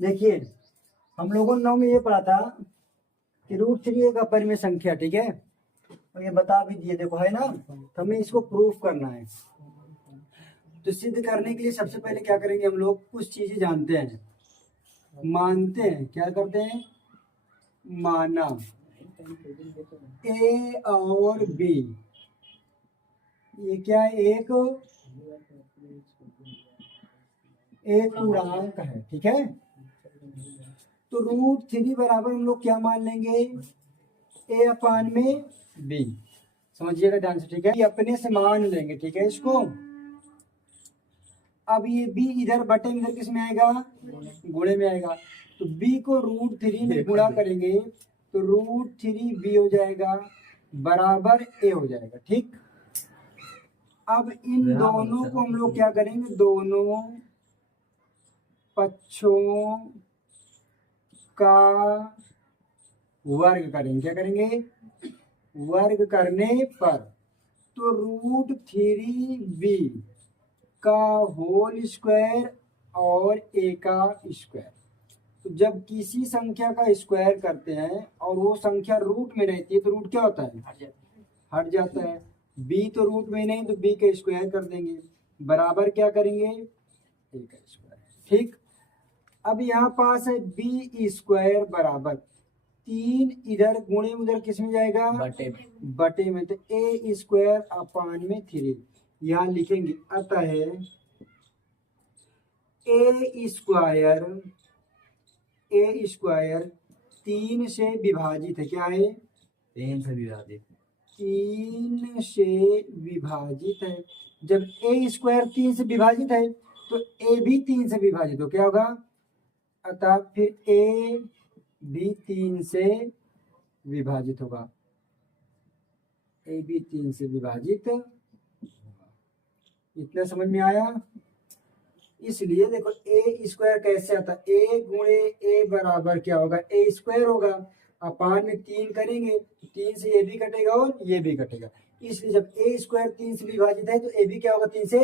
देखिए हम लोगों ने 9 में ये पढ़ा था कि √3 एक अपरिमेय संख्या, ठीक है, और ये बता भी दिए, देखो है ना, तो हमें इसको प्रूफ करना है। तो सिद्ध करने के लिए सबसे पहले क्या करेंगे, हम लोग कुछ चीजें जानते हैं, मानते हैं, क्या करते हैं, माना ए और बी, ये क्या है, एक पूर्णांक है, ठीक है। तो √3 बराबर हम लोग क्या मान लेंगे, ए अपान में बी, समझिएगा ध्यान से, ठीक है, ये अपने से मान लेंगे, ठीक है इसको। अब ये बी इधर बटे में, इधर किस में आएगा, गुणे में आएगा, तो बी को √3 में गुणा करेंगे तो √3b हो जाएगा बराबर ए हो जाएगा, ठीक। अब इन दोनों को हम लोग क्या करेंगे, दोनों पक्षों का वर्ग करेंगे, क्या करेंगे, वर्ग करने पर, तो √3b का होल स्क्वायर और ए का स्क्वायर। तो जब किसी संख्या का स्क्वायर करते हैं और वो संख्या रूट में रहती है तो रूट क्या होता है, हट जाता है। बी तो रूट में नहीं, तो बी का स्क्वायर कर देंगे, बराबर क्या करेंगे, ए का स्क्वायर, ठीक। अब यहाँ पास है बी स्क्वायर बराबर 3, इधर गुणे उधर किस में जाएगा, बटे में, तो ए स्क्वायर अपान में 3 यहाँ लिखेंगे। अतः ए स्क्वायर 3 से विभाजित है, क्या है, 3 से विभाजित, 3 से विभाजित है। जब ए स्क्वायर 3 से विभाजित है तो ए भी 3 से विभाजित हो, क्या होगा, अतः फिर ए भी 3 से विभाजित होगा, ए भी 3 से विभाजित। इतना समझ में आया। इसलिए देखो ए स्क्वायर कैसे आता है, ए गुणे ए बराबर क्या होगा, ए स्क्वायर होगा, अपान में 3 करेंगे तो 3 से ये भी कटेगा और ये भी कटेगा, इसलिए जब ए स्क्वायर 3 से विभाजित है तो ए भी क्या होगा, 3 से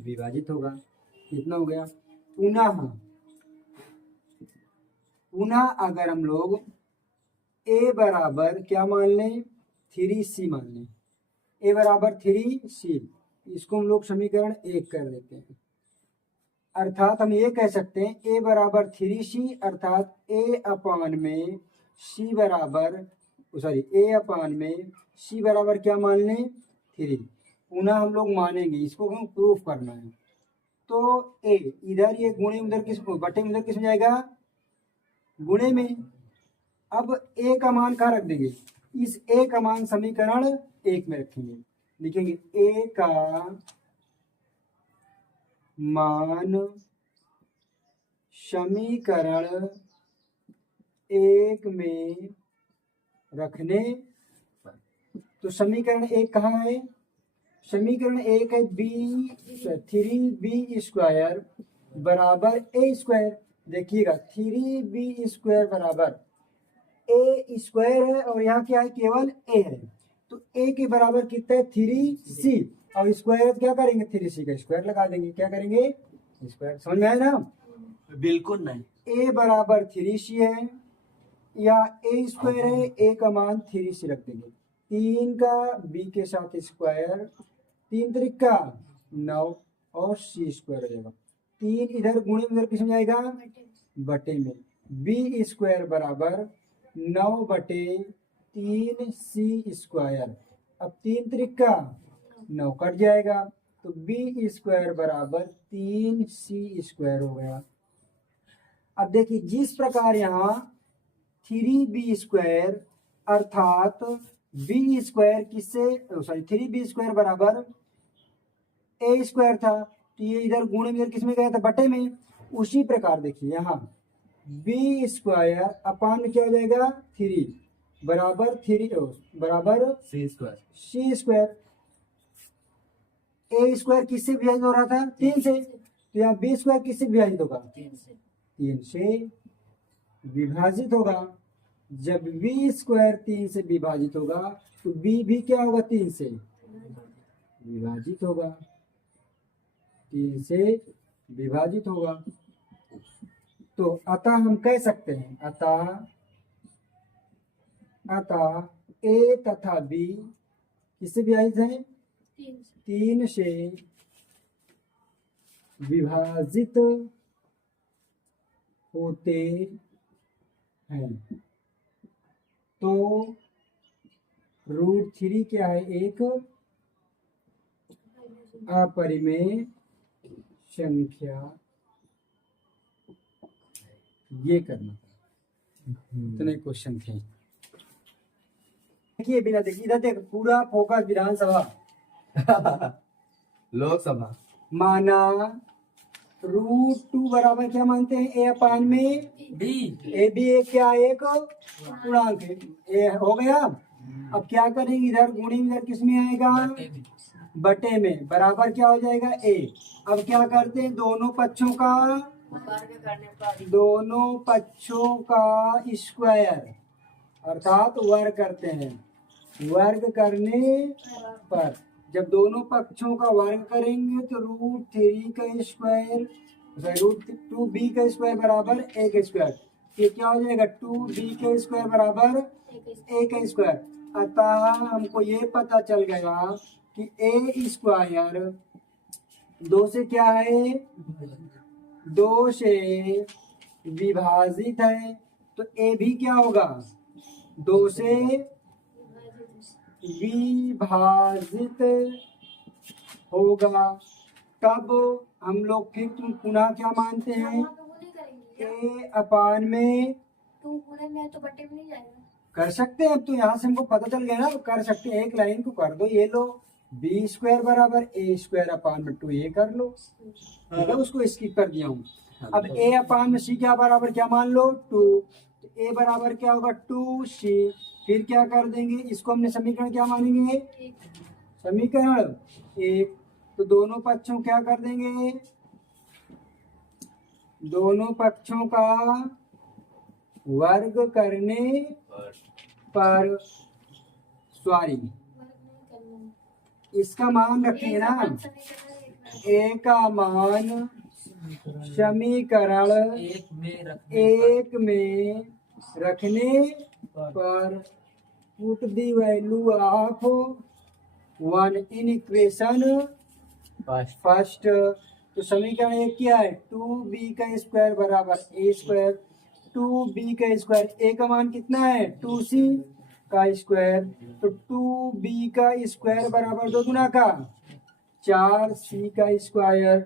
विभाजित होगा। कितना हो गया। पुनः अगर हम लोग ए बराबर क्या मान लें, 3c मान लें, ए बराबर 3c, इसको हम लोग समीकरण 1 कर लेते हैं। अर्थात हम ये कह सकते हैं ए बराबर 3c, अर्थात ए अपान में c बराबर क्या मान लें, 3। पुनः हम लोग मानेंगे, इसको हम प्रूफ करना है। तो ए इधर ये गुणे उधर किस बटे में, उधर किस में जाएगा, गुणे में। अब ए का मान कहाँ रख देंगे, इस ए का मान समीकरण 1 में रखेंगे, लिखेंगे ए का मान समीकरण 1 में रखने पर, तो समीकरण 1 कहाँ है, समीकरण 1 है 3b स्क्वायर बराबर ए स्क्वायर। देखिएगा 3b स्क्वायर बराबर ए स्क्वायर है और यहाँ क्या है, केवल ए है, तो ए के बराबर कितना है, 3c, और स्क्वायर क्या करेंगे, 3c का स्क्वायर लगा देंगे, क्या करेंगे, स्क्वायर। समझ में आया ना, बिल्कुल नहीं, ए बराबर 3c है या ए स्क्वायर है, ए का मान 3c रख देंगे, 3 का बी के साथ स्क्वायर, 3 त्रिका 9 और c स्क्वायर हो जाएगा, 3 इधर गुणे उधर किस में जाएगा, बटे में, बी स्क्वायर बराबर 9 बटे 3c स्क्वायर। अब 3 त्रिका 9 कट जाएगा, तो बी स्क्वायर बराबर 3c स्क्वायर हो गया। अब देखिए जिस प्रकार यहाँ 3b स्क्वायर अर्थात बी स्क्वायर किससे, 3b स्क्वायर बराबर ए स्क्वायर था, तो ये इधर गुणे में इधर किस में गया था, बटे में। उसी प्रकार देखिए यहाँ बी स्क्वायर अपान में क्या हो जाएगा, 3 बराबर 3 बराबर c स्क्वायर। ए स्क्वायर किससे विभाजित हो रहा था, 3 से, तो यहाँ बी स्क्वायर किससे विभाजित होगा, 3 से विभाजित होगा। जब बी स्क्वायर 3 से विभाजित होगा तो बी भी क्या होगा, 3 से विभाजित होगा, 3 से विभाजित होगा। तो अतः हम कह सकते हैं अतः ए तथा बी किससे विभाजित हैं? 3 से विभाजित होते हैं। तो √3 क्या है? एक अपरिमेय संख्या। ये करना था, इतने क्वेश्चन थे। देखिए बिना देखिए इधर देख, पूरा फोकस विधानसभा लोकसभा। माना √2 बराबर क्या मानते हैं? ए अपान में बी। ए बी एक क्या है? एक पूर्णांक है। ए हो गया। अब क्या करेंगे? इधर गुणित इधर किस में आएगा? बटे में। बराबर क्या हो जाएगा? ए। अब क्या करते हैं? दोनों पक्षों का स्क्वायर अर्थात वर्ग करते हैं। वर्ग करने पर जब दोनों पक्षों का वर्ग करेंगे तो √3 का स्क्वायर √2b का स्क्वायर बराबर a का स्क्वायर। ये क्या हो जाएगा? 2b का स्क्वायर बराबर a का स्क्वायर। अतः हमको ये पता चल गया कि a स्क्वायर 2 से क्या है? 2 से विभाजित है। तो a भी क्या होगा? 2 से विभाजित होगा। तब हम लोग फिर पुनः क्या मानते हैं? ए अपान में 2 पूरे में है तो बटे में नहीं जाएगा। कर सकते हैं। अब तो यहाँ से हमको पता चल गया ना, कर सकते हैं। एक लाइन को कर दो, ये लो बी स्क्वायर बराबर ए स्क्वायर अपान में 2 ये कर लो। ठीक है, उसको स्किप कर दिया हूँ। अब ए अपान में सी क्या बराबर क्या मान लो? 2। तो ए बराबर क्या होगा? 2c। फिर क्या कर देंगे? इसको हमने समीकरण क्या मानेंगे? समीकरण 1। तो दोनों पक्षों क्या कर देंगे? दोनों पक्षों का वर्ग करने पर सॉरी इसका मान रखेंगे ना। ए का मान समीकरण 1 में रखने पर put the value of 1 in equation first. तो समीकरण 1 क्या है? 2b का स्क्वायर बराबर a स्क्वायर। 2b का स्क्वायर, a का मान कितना है? 2c का स्क्वायर। तो 2b का स्क्वायर बराबर 2 गुना का 4c का स्क्वायर।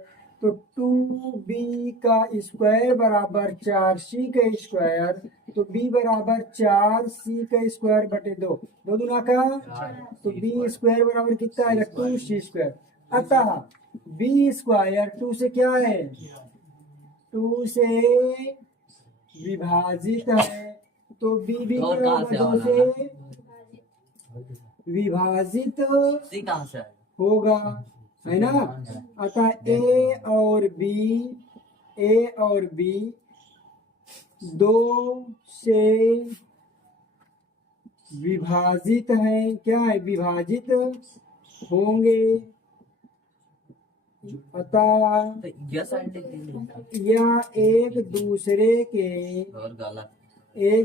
तो 2b का स्क्वायर बराबर 4c का स्क्वायर। तो b बराबर 4c का स्क्वायर बटे 2। 2 गुना का तो b स्क्वायर बराबर कितना आएगा? 2c square. अतः b स्क्वायर 2 से क्या है? 2 से विभाजित है। तो b भी बराबर 2 से विभाजित होगा, है ना। अतः ए और बी 2 से विभाजित है। क्या है? विभाजित होंगे। अतः यह एक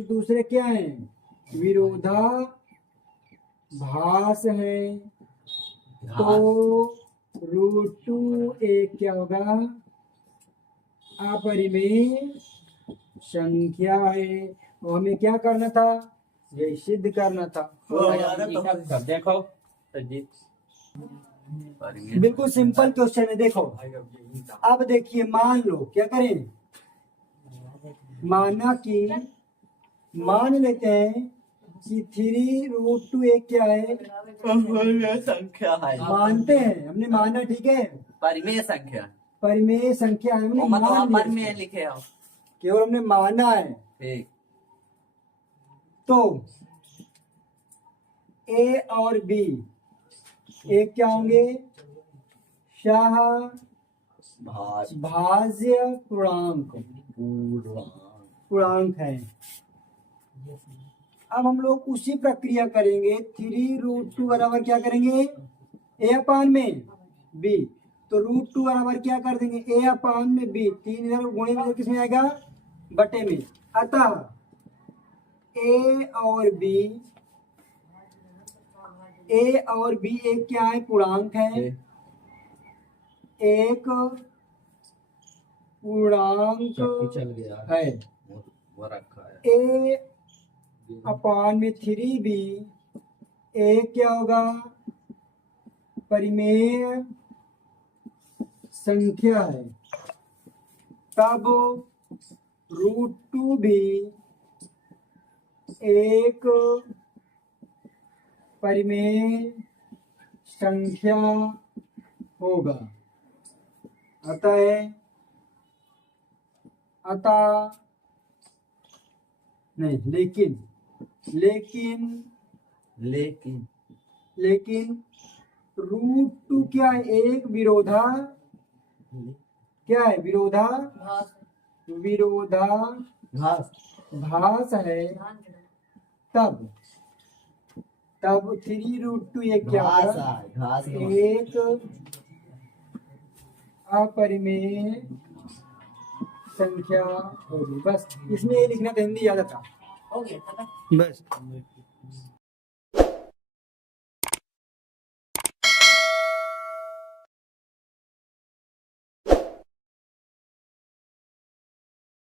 दूसरे क्या है? विरोधाभास है। तो √2 एक क्या होगा? अपरिमेय संख्या है। और हमें क्या करना था? ये सिद्ध करना था। देखो बिल्कुल सिंपल क्वेश्चन है। देखो अब देखिए, मान लो क्या करें? मान लेते हैं कि 3√2 एक क्या है? संख्या है। मानते हैं, हमने माना। ठीक है, परिमेय संख्या। परिमेय संख्या है, हमने मान लिया। में लिखे हो, केवल हमने माना है। ठीक। तो ए और बी एक क्या होंगे? भाज्य पूर्णांक है। अब हम लोग उसी प्रक्रिया करेंगे। 3√2 बराबर क्या करेंगे? ए अपान में बी। तो √2 बराबर क्या कर देंगे? ए अपान में बी। 3 इधर गुणे में किस में आएगा? बटे में। अतः ए और बी एक क्या है, पूर्णांक है, एक पूर्णांक चल गया है। वो रखा है। ए अपान में 3b, ए क्या होगा, परिमेय संख्या है। तब √2 भी एक परिमेय संख्या होगा। लेकिन √2 क्या है, एक क्या है, विरोधाभास है। तब 3√2 एक क्या होगा, एक अपरिमेय संख्या होगी। बस इसमें ये लिखना था, हिंदी याद था हो गया बस।